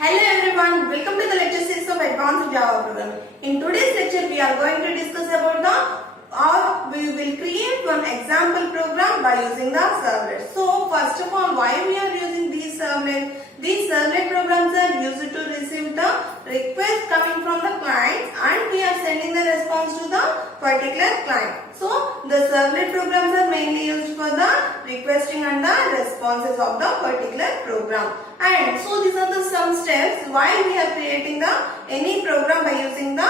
Hello everyone, welcome to the lecture series of Advanced Java Program. In today's lecture, we are going to discuss about we will create one example program by using the servlet. So first of all, why we are using these servlet? These servlet programs are used to receive the request coming from the client and we are sending the response to the particular client. So the servlet programs are mainly used for the requesting and the responses of the particular program. And so these are the some steps why we are creating the any program by using the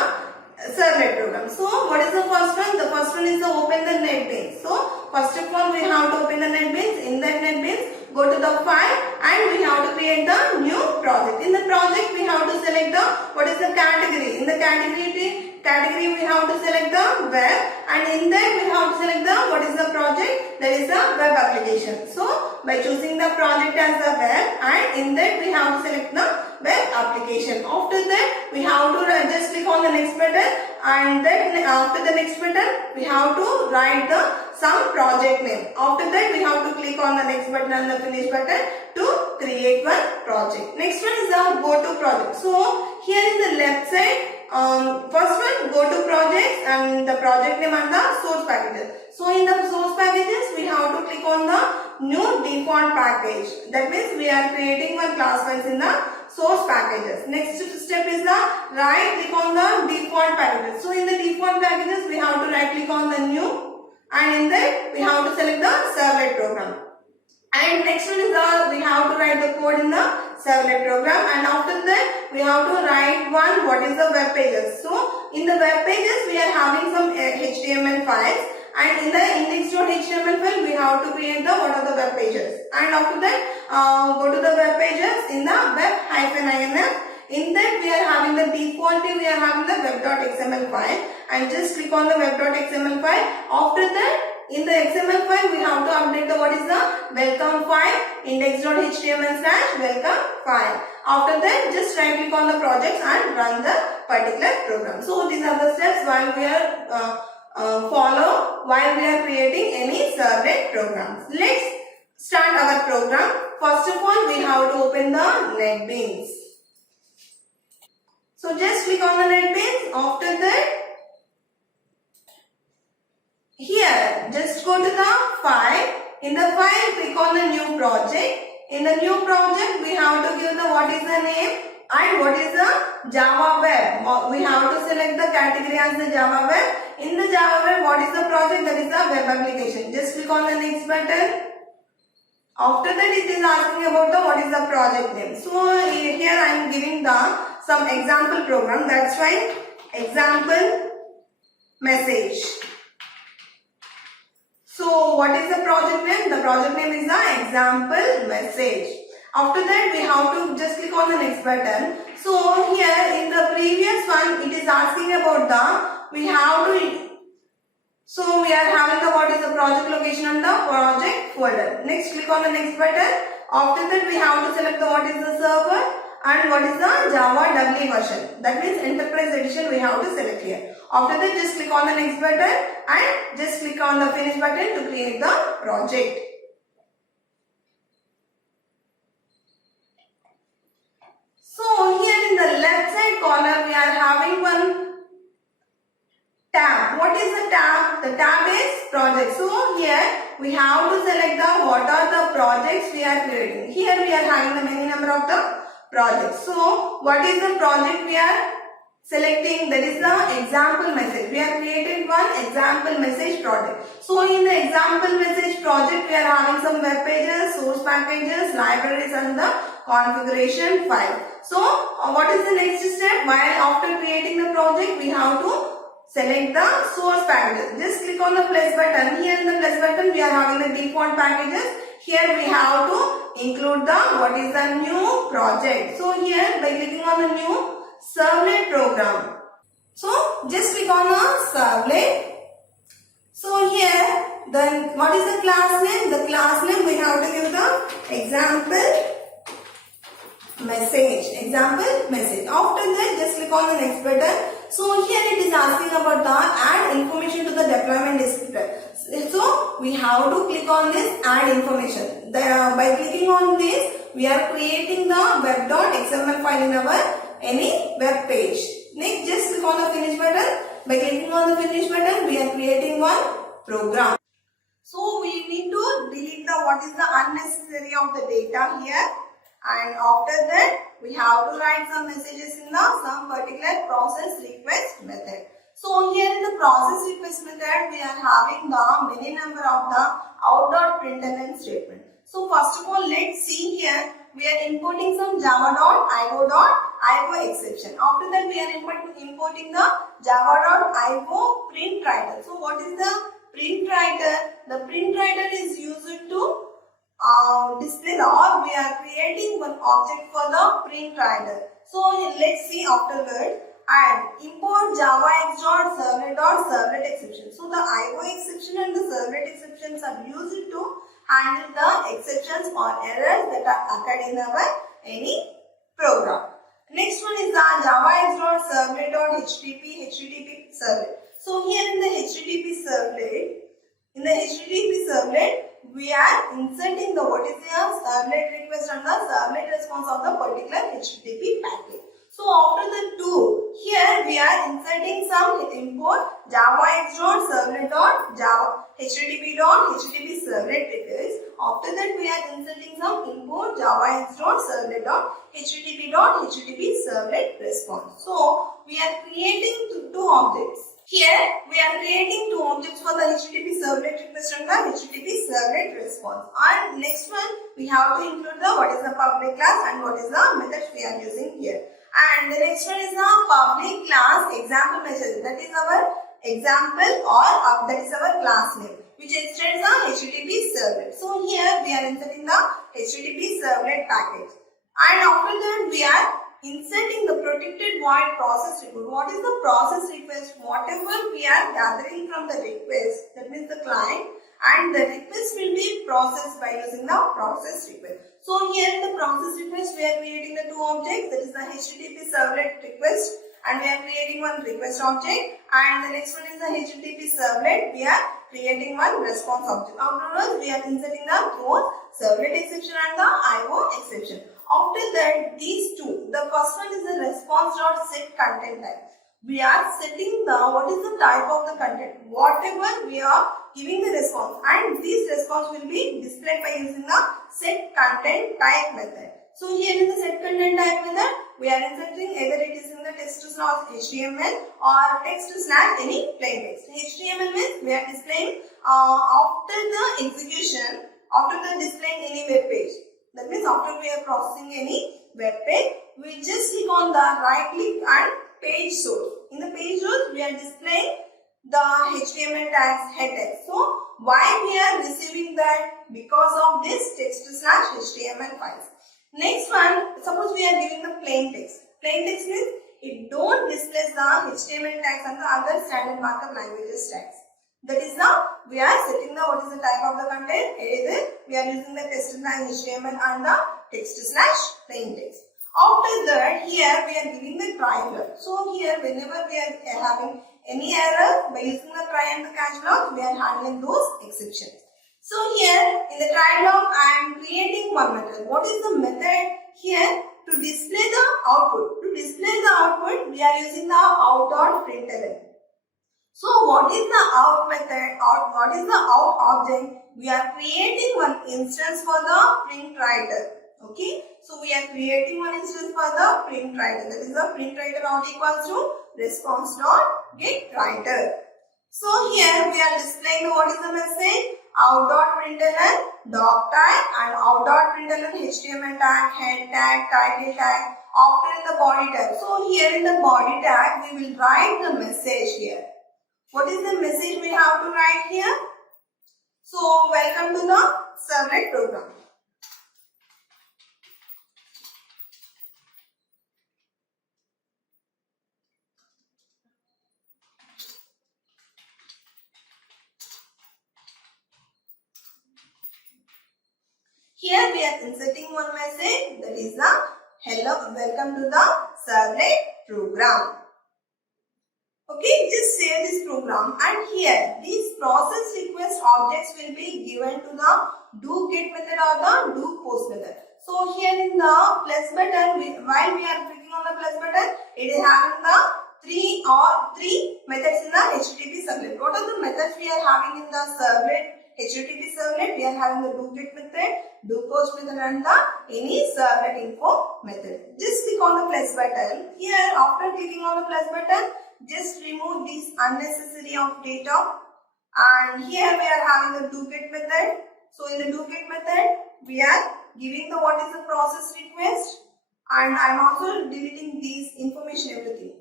servlet program. So what is the first one? The first one is to open the NetBeans. So first of all we have to open the NetBeans. In that NetBeans, go to the file and we have to create the new project. In the project we have to select the what is the category. In the category we have to select the web, and in that we have to select the what is the project, that is the web application. So by choosing the project as the web, and in that we have to select the web application. After that we have to just click on the next button, and then after the next button we have to write the some project name. After that we have to click on the next button and the finish button to create one project. Next one is the go to project. So here in the left side, first one go to projects and the project name and the source packages. So in the source packages we have to click on the new default package. That means we are creating one class files in the source packages. Next step is the right click on the default packages. So in the default packages we have to right click on the new, and in that we have to select the servlet program. And next one is we have to write the code in the servlet program, and after that we have to write one what is the web pages. So in the web pages we are having some HTML files, and in the index.html file we have to create the what are the web pages. And after that go to the web pages in the web-inf. In that we are having the defaultly we are having the web.xml file, and just click on the web.xml file. After that in the XML file we have to update the what is the welcome file, index.html/welcome file. After that just right click on the projects and run the particular program. So these are the steps while we are follow while we are creating any servlet programs. Let's start our program. First of all we have to open the NetBeans. So just click on the NetBeans. After that here just go to the file. In the file click on the new project. In the new project we have to give the what is the name and what is the Java web. We have to select the category as the Java web. In the Java web what is the project, that is the web application. Just click on the next button. After that it is asking about the what is the project name. So here I am giving the some example program, that's why example message. So what is the project name? The project name is the example message. After that we have to just click on the next button. So here in the previous one it is asking about the we have to, so we are having the what is the project location and the project folder. Next click on the next button. After that we have to select the what is the server and what is the Java EE version. That means Enterprise Edition we have to select here. After that just click on the next button and just click on the finish button to create the project. So here in the left side corner we are having one tab. What is the tab? The tab is project. So here we have to select the what are the projects we are creating. Here we are having the many number of the projects. So what is the project we are selecting? That is the example message. We have created one example message project. So in the example message project we are having some web pages, source packages, libraries and the configuration file. So what is the next step? While after creating the project we have to select the source packages. Just click on the plus button. Here in the plus button we are having the default packages. Here we have to include the what is the new project. So here by clicking on the new servlet program. So just click on the servlet. So here then what is the class name? The class name we have to give the example message. Example message. After that just click on the next button. So here it is asking about the add information to the deployment descriptor. So we have to click on this add information. By clicking on this we are creating the web.xml file in our any web page. Next, just click on the finish button. By clicking on the finish button, we are creating one program. So we need to delete the what is the unnecessary of the data here, and after that we have to write some messages in the some particular process request method. So here in the process request method we are having the many number of the out.println statement. So first of all, let's see here we are importing some java.io exception. After that we are importing the java.io print writer. So what is the print writer? The print writer is used to display the, or we are creating one object for the print writer. So let's see afterwards. And import javax.servlet exception. So the IO exception and the servlet exceptions are used to handle the exceptions or errors that are occurred in our any program. Next one is the javax.servlet.http servlet. So here in the HTTP servlet, we are inserting the what is the servlet request and the servlet response of the particular HTTP packet. So after the two, here we are inserting some import javax.servlet.http servlet request. After that we are inserting some import javax.servlet.http servlet response. So we are creating two objects. Here we are creating two objects for the HTTP servlet request and the HTTP servlet response. And next one we have to include the what is the public class and what is the methods we are using here. And the next one is the public class example method. That is our example or that is our class name, which extends the HTTP servlet. So here we are inserting the HTTP servlet package. And after that we are inserting the protected void process request. What is the process request? Whatever we are gathering from the request, that means the client, and the request will be processed by using the process request. So here in the process request we are creating the two objects, that is the HTTP servlet request, and we are creating one request object, and the next one is the HTTP servlet. We are creating one response object. Afterwards we are inserting the both servlet exception and the IO exception. After that, these two, the first one is the response.set content type. We are setting the what is the type of the content, whatever we are giving the response, and this response will be displayed by using the set content type method. So here in the set content type method, we are inserting either it is in the text/HTML or text/any plain text. HTML means we are displaying after the execution, after the displaying any web page. That means after we are processing any web page, we just click on the right click and page source. In the page source, we are displaying the HTML tags, head tags. So why we are receiving that? Because of this text/HTML files. Next one, suppose we are giving the plain text. Plain text means it don't displays the HTML tags and the other standard markup languages tags. That is now we are setting the what is the type of the content. Either we are using the text/HTML and the text/plain text. After that, here we are giving the try block. So here whenever we are having any error, by using the try and the catch block, we are handling those exceptions. So here in the try block, I am creating one method. What is the method here? To display the output. To display the output, we are using the out.println. So what is the out method or what is the out object? We are creating one instance for the print writer. Okay. So we are creating one instance for the print writer. That is the print writer not equals to response.getWriter. So here we are displaying what is the message? Out.println doc tag and out.println HTML tag, head tag, title tag, after in the body tag. So here in the body tag we will write the message here. What is the message we have to write here? So welcome to the servlet program. Here we are inserting one message, that is the hello, welcome to the servlet program. Okay, just save this program, and here these process request objects will be given to the do get method or the do post method. So here in the plus button, while we are clicking on the plus button, it is having the three methods in the HTTP servlet. What are the methods we are having in the servlet? HTTP servlet, we are having the do get method, do post method and the any servlet info method. Just click on the plus button. Here after clicking on the plus button, just remove this unnecessary of data. And here we are having the do get method. So in the do get method, we are giving the what is the process request, and I am also deleting these information everything.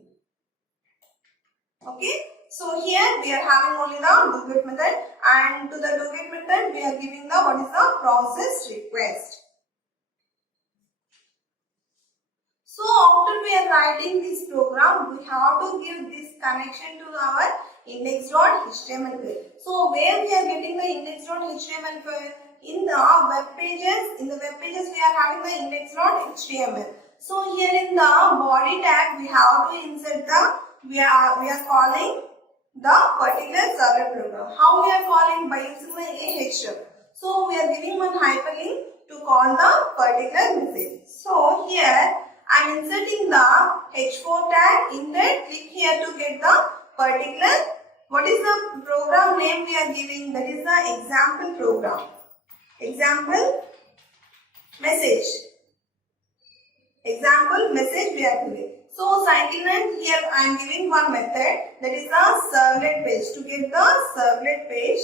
Okay. So here we are having only the do get method, and to the do get method we are giving the what is the process request. So after we are writing this program, we have to give this connection to our index.html file. So where we are getting the index.html file? In the web pages. In the web pages we are having the index.html. So here in the body tag we have to insert the we are calling the particular servlet program. How we are calling? By using the AHF. So we are giving one hyperlink to call the particular message. So here I am inserting the h4 tag. In that, click here to get the particular what is the program name we are giving. That is the example program. Example message. Example message we are giving. So cycling here I am giving one method, that is the servlet page. To get the servlet page,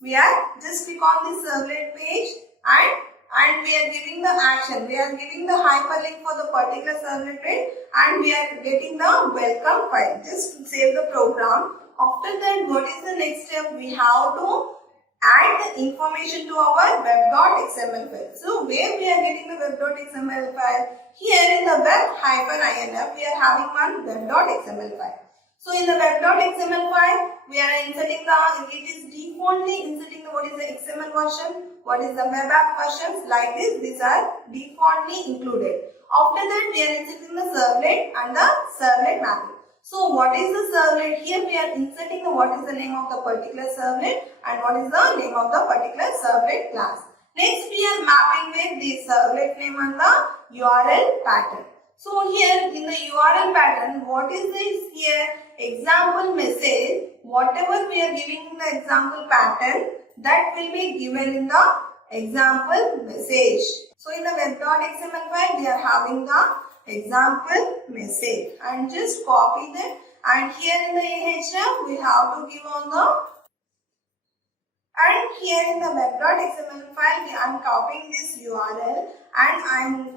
we are just click on the servlet page and we are giving the action. We are giving the hyperlink for the particular servlet page and we are getting the welcome file. Just save the program. After that, what is the next step? We have to add the information to our web.xml file. So where we are getting the web.xml file? Here in the web-inf we are having one web.xml file. So in the web.xml file we are inserting it is defaultly inserting what is the XML version, what is the web app versions, like this. These are defaultly included. After that we are inserting the servlet and the servlet mapping. So what is the servlet? Here we are inserting what is the name of the particular servlet and what is the name of the particular servlet class. Next we are mapping with the servlet name and the URL pattern. So here in the URL pattern, what is this here? Example message. Whatever we are giving in the example pattern, that will be given in the example message. So in the web.xml file we are having the example message and just copy that, and here in the AHF we have to give on the, and here in the web.xml file I am copying this URL and I am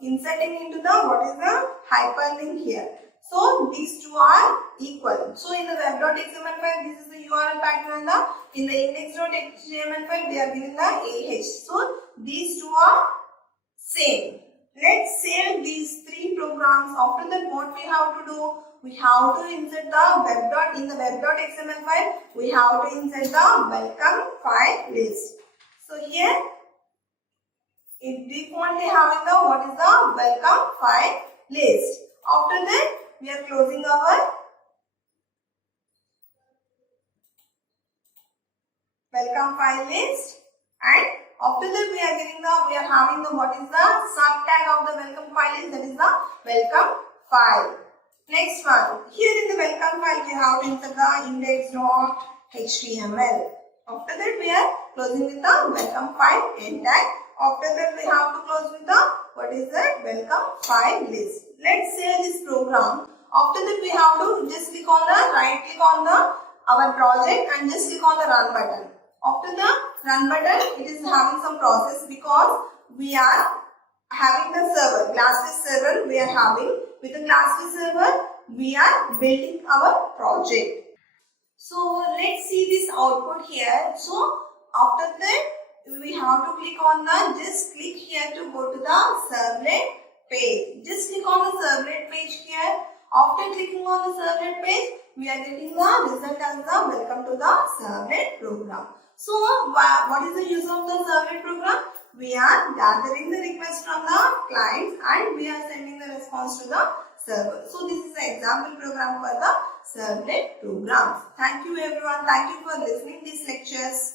inserting into the what is the hyperlink here. So these two are equal. So in the web.xml file this is the URL pattern and in the index.html file we are giving the AH. So these two are same. Let's save these three programs. After that, what we have to do? We have to insert the in the web.xml file. We have to insert the welcome file list. So here, it defaultly having the what is the welcome file list. After that, we are closing our welcome file list, and after that we are having the what is the sub tag of the welcome file list, that is the welcome file. Next one, here in the welcome file we have to insert the index.html. After that we are closing with the welcome file end tag. After that we have to close with the what is that welcome file list. Let's save this program. After that we have to just click on the right click on the our project and just click on the run button. After the run button, it is having some process because we are having the server, GlassFish server we are having. With the GlassFish server, we are building our project. So let's see this output here. So after that, we have to click on the, just click here to go to the servlet page. Just click on the servlet page here. After clicking on the servlet page, we are getting the result as the welcome to the servlet program. So what is the use of the servlet program? We are gathering the request from the clients and we are sending the response to the server. So this is the example program for the servlet programs. Thank you everyone. Thank you for listening these lectures.